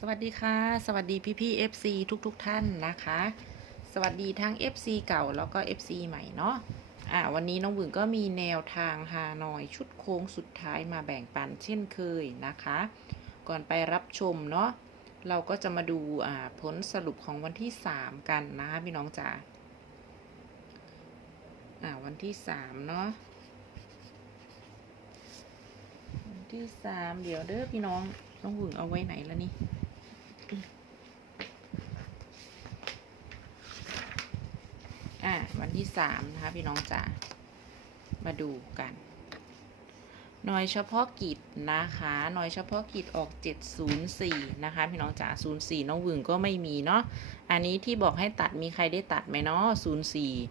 สวัสดีค่ะ สวัสดีพี่พี่ FC ทุกทุกท่านนะคะ สวัสดีทั้ง FC เก่าแล้วก็ FC ใหม่เนาะอ่าวันนี้น้องหวึงก็มีแนวทางฮานอยชุดโค้งสุดท้ายมาแบ่งปันเช่นเคยนะคะ ก่อนไปรับชมเนาะเราก็จะมาดูอ่าผลสรุปของวันที่ 3 กันนะคะพี่น้องจ๋าอ่าวันที่ 3 เนาะวันที่ 3 เดี๋ยวเด้อพี่น้องน้องหวึงเอาไว้ไหนแล้วนี่ อะวันที่สามนะคะ พี่น้องจ๋ามาดูกันหน่วยเฉพาะกิจนะคะหน่วยเฉพาะกิจออก 704 นะคะ พี่น้องจ๋า04 น้องวึงก็ไม่มีเนาะ อันนี้ที่บอกให้ตัดมีใครได้ตัดไหมเนาะ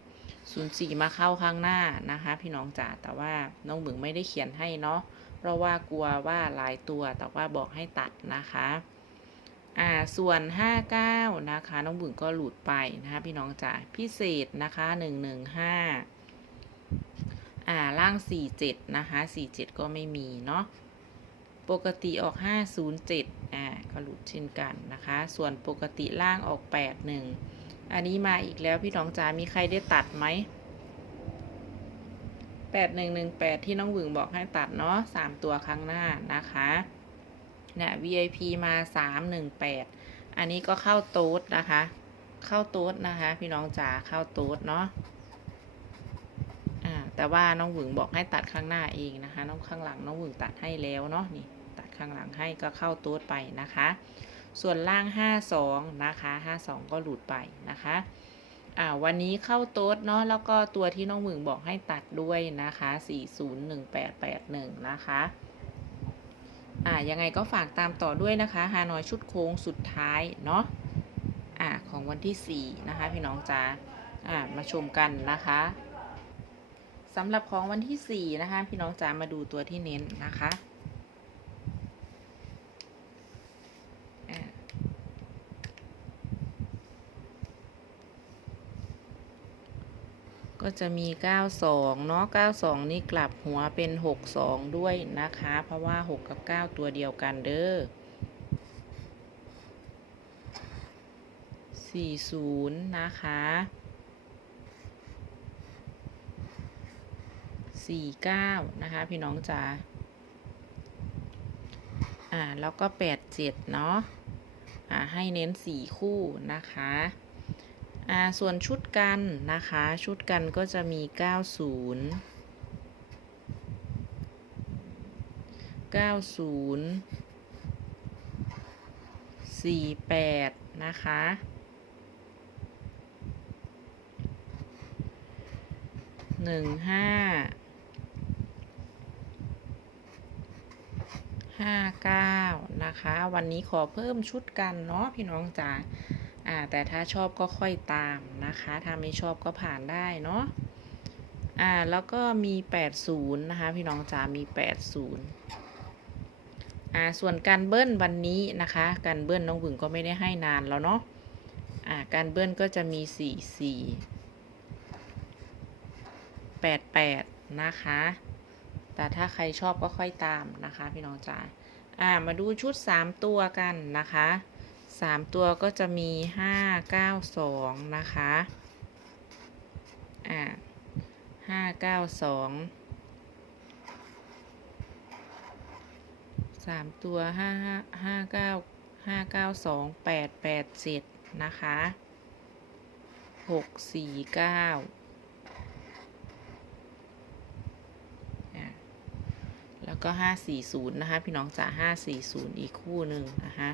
04 04 มาเข้าข้างหน้านะคะ พี่น้องจ๋า แต่ว่าน้องวึงไม่ได้เขียนให้เนาะ เพราะว่ากลัวว่าหลายตัว แต่ว่าบอกให้ตัดนะคะ อ่าส่วน 59 นะคะ น้องบุ๋งก็หลุดไปนะคะพี่น้องจ๋าพิเศษนะคะ 115 อ่าล่าง 47 นะคะ 47 ก็ไม่มีเนาะปกติออก 507 อ่าก็หลุดเช่นกันนะคะ ส่วนปกติล่างออก 81 อันนี้มาอีกแล้วพี่น้องจ๋ามีใครได้ตัดไหม 8118 ที่น้องหวึงบอกให้ตัดเนาะ3ตัวข้งหน้านะคะ เนี่ย VIP มา 318 อันนี้ก็เข้าโต๊ดนะคะ เข้าโต๊ดนะคะ พี่น้องจ๋าเข้าโต๊ดเนาะอ่าแต่ว่าน้องหวึงบอกให้ตัดข้างหน้าเองนะคะ น้องข้างหลังน้องหวึงตัดให้แล้วเนาะนี่ตัดข้างหลังให้ก็เข้าโต๊ดไปนะคะ ส่วนล่าง 52 นะคะ 52 ก็หลุดไปนะคะอ่าวันนี้เข้าโต๊ดเนาะแล้วก็ตัวที่น้องหวึงบอกให้ตัดด้วยนะคะ 401881นะคะ อ่ายังไงก็ฝากตามต่อด้วยนะคะฮานอยชุดโค้งสุดท้ายเนาะอ่าของวันที่ 4 นะคะ พี่น้องจ๋าอ่ามาชมกันนะคะสำหรับของวันที่ 4 นะคะ พี่น้องจ๋ามาดูตัวที่เน้นนะคะ ก็จะมี 92 เนาะ 92 นี่กลับหัวเป็น 62 ด้วยนะคะ เพราะว่า 6 กับ 9 ตัวเดียวกันเด้อ 40 นะคะ 49 นะคะ พี่น้องจ๋า อ่า แล้วก็ 87 เนาะ อ่า ให้เน้น 4 คู่นะคะ อ่าส่วนชุดกันนะคะ ชุดกันก็จะมี 90 90 48 นะคะหนึ่งห้า ห้าเก้านะคะ วันนี้ขอเพิ่มชุดกันเนาะพี่น้องจ๋าอ่าแต่ถ้าชอบก็ค่อยตามนะคะ ถ้าไม่ชอบก็ผ่านได้เนาะอ่าแล้วก็มี 80 นะคะ พี่น้องจ๋ามี 80อ่าส่วนการเบิ้ลวันนี้นะคะ การเบิ้ลน้องหวึงก็ไม่ได้ให้นานแล้วเนาะอ่าการเบิ้ลก็จะมี 44 88 นะคะ แต่ถ้าใครชอบก็ค่อยตามนะคะ พี่น้องจ๋าอ่ามาดูชุด 3 ตัวกันนะคะ 3 ตัวก็จะมี 592 นะคะอ่า592สามตัวห้าห้าห้าเก้าห้าเก้าสองแปดแปดเจ็ดนะคะหกสี่เก้า แล้วก็ห้าสี่ศูนย์นะคะ พี่น้องจ๋าห้าสี่ศูนย์อีกคู่หนึ่งนะคะ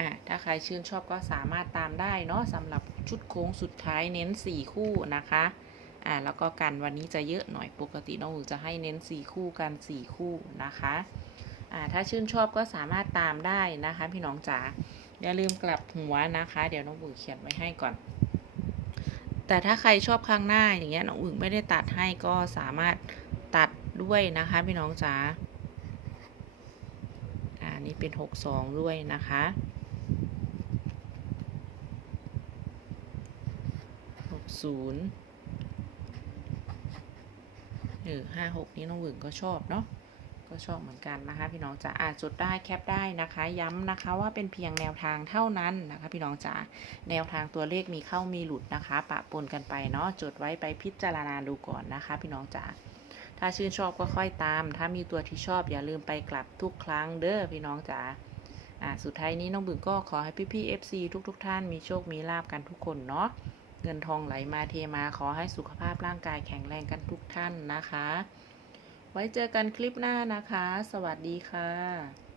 อะถ้าใครชื่นชอบก็สามารถตามได้เนาะสำหรับชุดโค้งสุดท้ายเน้นสี่คู่นะคะอ่าแล้วก็กันวันนี้จะเยอะหน่อยปกติน้องหนูจะให้เน้นสี่คู่กันสี่คู่นะคะอ่าถ้าชื่นชอบก็สามารถตามได้นะคะ พี่น้องจ๋าอย่าลืมกลับหัวนะคะ เดี๋ยวน้องอุ๋เขียนไว้ให้ก่อน แต่ถ้าใครชอบข้างหน้าอย่างเงี้ยน้องอุ๋ยไม่ได้ตัดให้ก็สามารถ ตัดด้วยนะคะพี่น้องจ๋าอ่านี่เป็นหกสองด้วยนะคะหกศูนย์เออห้าหกนี้น้องหวึงก็ชอบเนาะก็ชอบเหมือนกันนะคะพี่น้องจ๋าอาจดได้แคปได้นะคะ ย้ำนะคะว่าเป็นเพียงแนวทางเท่านั้นนะคะ พี่น้องจ๋าแนวทางตัวเลขมีเข้ามีหลุดนะคะ ปะปนกันไปเนาะจดไว้ไปพิจารณาดูก่อนนะคะ พี่น้องจ๋า ถ้าชื่นชอบก็ค่อยตาม ถ้ามีตัวที่ชอบอย่าลืมไปกลับทุกครั้งเด้อพี่น้องจ๋าอ่าสุดท้ายนี้น้องบึงก็ขอให้พี่ๆ FC ทุกๆทท่านมีโชคมีลาบกันทุกคนเนาะเงินทองไหลมาเทมาขอให้สุขภาพร่างกายแข็งแรงกันทุกท่านนะคะ ไว้เจอกันคลิปหน้านะคะ สวัสดีค่ะ